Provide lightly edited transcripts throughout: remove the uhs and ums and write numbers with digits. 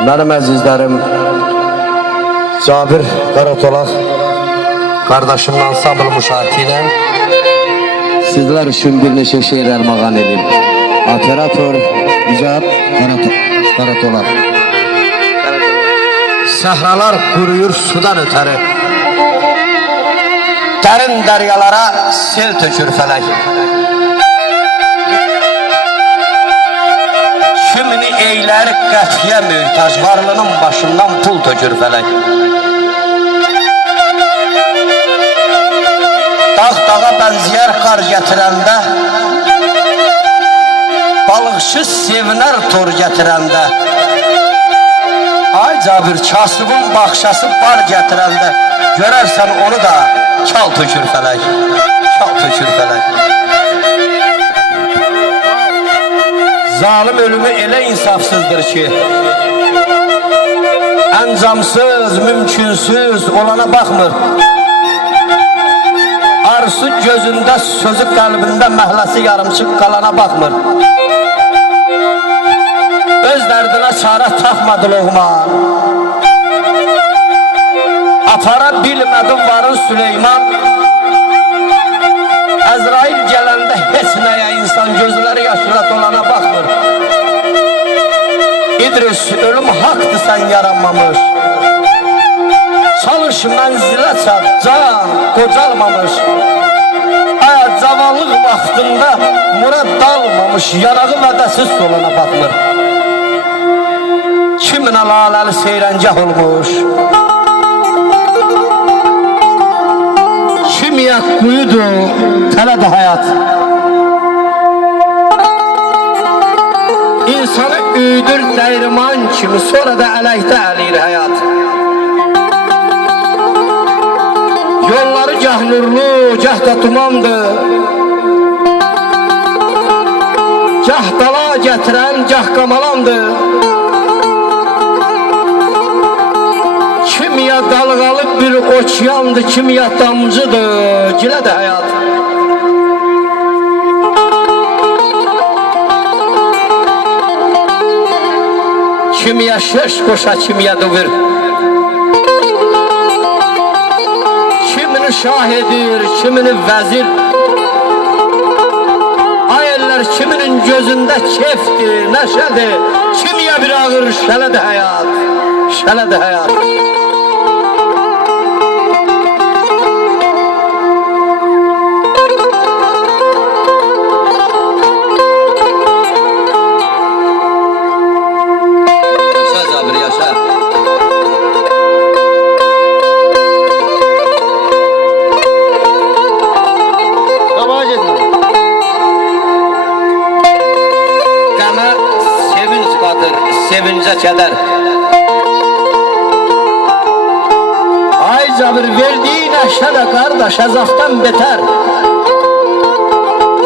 Mənim əzizlərim, Cabir Qaratolaq qardaşımla Sabır Muşati ilə sizlər üçün bir neçə şeir ərmağan edin. Operator İcad Qaratolaq. Səhralar quruyur sudan ötəri, dərin dəryalara sel tökür fələk. Kimini eyləri qətiyə mühtac, varlının başından pul tökür fələk. Dağ dağa bənziyər qar gətirəndə, balıqçı sevinər tor gətirəndə. Ay Cabir, kasıbın baxşası bar gətirəndə, görərsən onu da kal tökür fələk, kal tökür fələk. Zalim ölümü elə insafsızdır ki, əncamsız, mümkünsüz olana baxmır. Arzu gözündə, sözü qəlbində, məhləsi yarımçıq qalana baxmır. Öz dərdinə çarə tapmadı Loğman, apara bilmədi varın Süleyman. Əzrail gələndə heç nəyə insan gözləri yaşına dolana baxmır. İdris, ölüm haqdır sən yaranmamış, çalış mənzilə çat, can qocalmamış. Aya cavanlıq vaxtında murad dalmamış, yanağı vədəsiz solana baxmır. Kiminə laləli seyrəncəh olmuş, kimiyə quyudur tələd həyat. İnsanı üydür dəyirman kimi, sonra da ələkdə əliyir həyat. Yolları gah nurlu, gah da tumandır, gah dala gətirən, gah qamalandır. Kimiyə dalğalı bir okeandır, kimiyə damcıdır, gilədir həyat. Kimiyə şeş qoşa, kimiyə dövür, kimini şah edir, kimini vəzir. Ay eller, kiminin gözündə kefdir, nəşədir, kimiyə bir ağır şələdir həyat, şələdir həyat. Sevincə kədər. Ay Cabir, verdiyin əşə də qardaş əzafdan betər.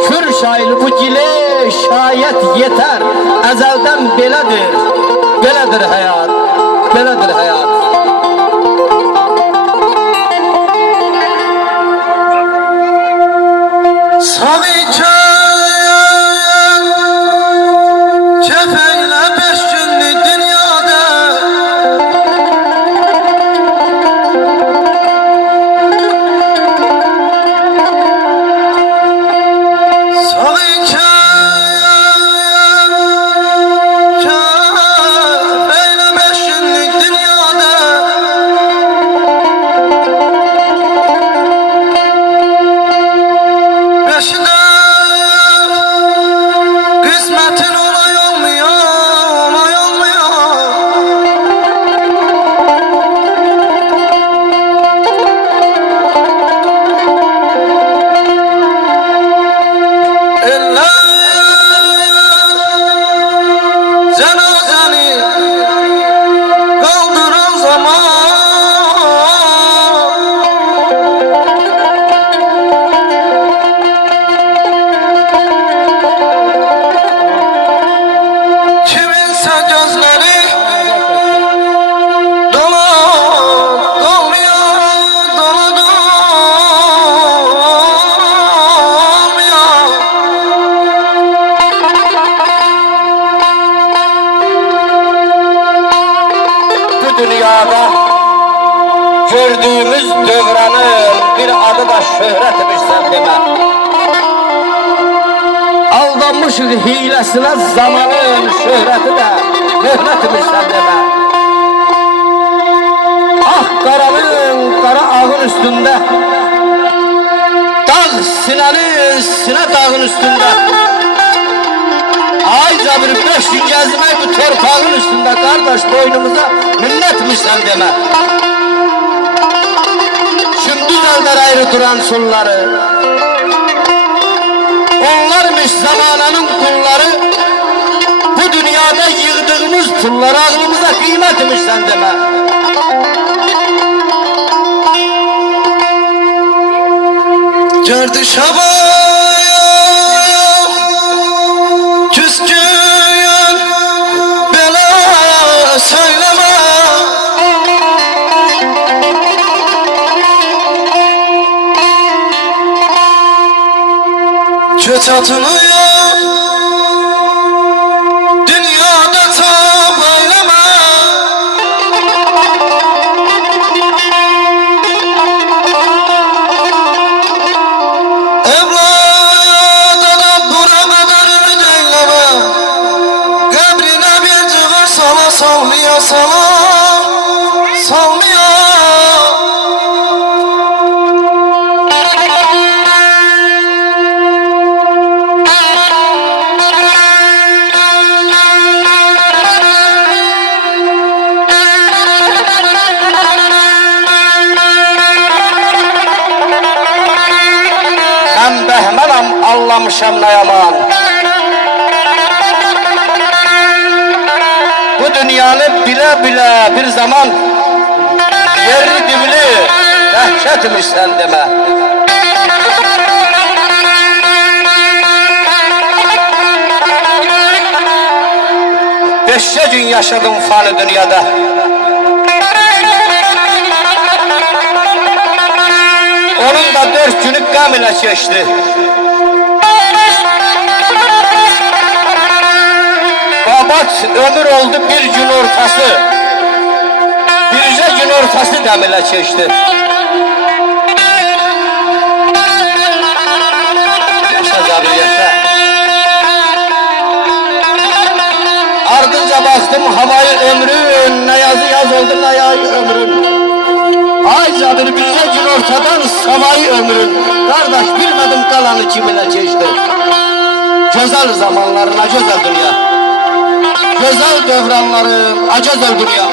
Kür şaili bu gilə şayət yetər. Əzəldən belədir, belədir həyat, belədir həyat. bu dünyada gördüğümüz dövranın bir adı da şöhretmiş sen deme. Aldanmışız hilesine zamanın şöhreti de mühretmiş sen deme. Ah karanın kara ağın üstünde, dağ sinanı sine dağın üstünde. Ayca bir 5 gün gezmek bu torpağın üstünde kardeş boynumuza minnetmiş sen deme. Gündüz elder ayrı duran sulları, onlarmış zamananın kulları. Bu dünyada yığdığımız pullar aklımıza kıymetmiş sen deme. Gördü şabaya küskün bela söyleme. Kötü atılıyor dünyada tab eyleme. Evlada da bura kadar ödeyleme. Kabrine bir cıvır sala sallıyor sala sallıyor. Ben behmenam anlamışam ne yaman. Bu dünyanı bile bile bir zaman yerli dibli dehşetmiş sen deme. Beşçe gün yaşadım fani dünyada. Onun da 4 günü gam ile geçti. Babat ömür oldu bir gün ortası. Birce gün ortası gam ile geçti. Yaşa abi yaşa. Ardınca baktım havayı ömrün, ne yazı yaz oldu ne yağ ömrün. Ay cadır bize gün ortadan savayı ömrün. Kardeş bilmedim kalanı kimine geçti. Güzel zamanlarına güzel dünya, güzel devranları acızel dünya.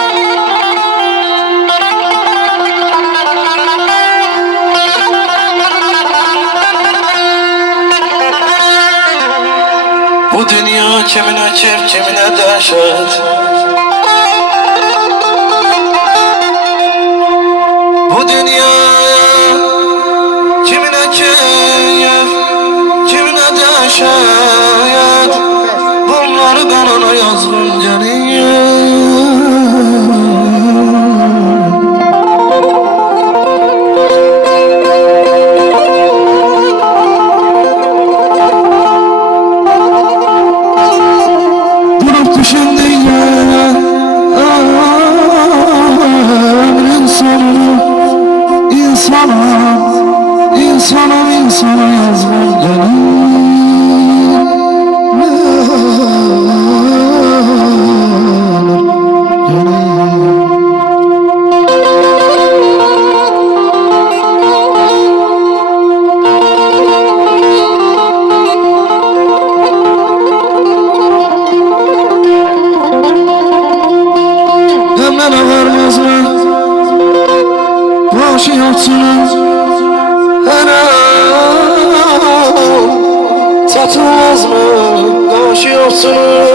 Bu dünya kimine çift kimine dehşet. Bu dünya kimine keyif kimine dehşet. Bunları kanına yazgın canım. Durup düşündüğün ömrün sonunu insana yazgın canım. Ömrüne varmaz mı? Başı yoksunuz her satılmaz mı? Başı yoksunuz.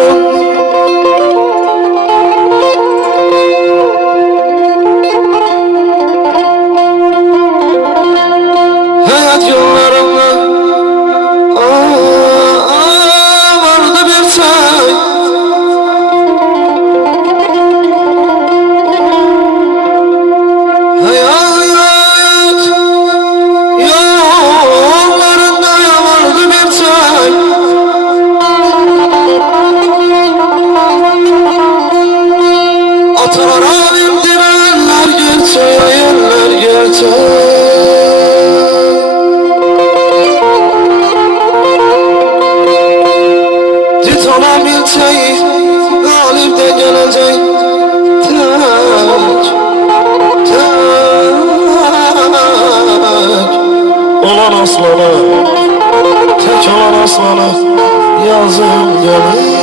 Hayat yollarında vardı bir say. Yollarında vardı bir say. olan aslanı, tek olan aslanı yazım gelir.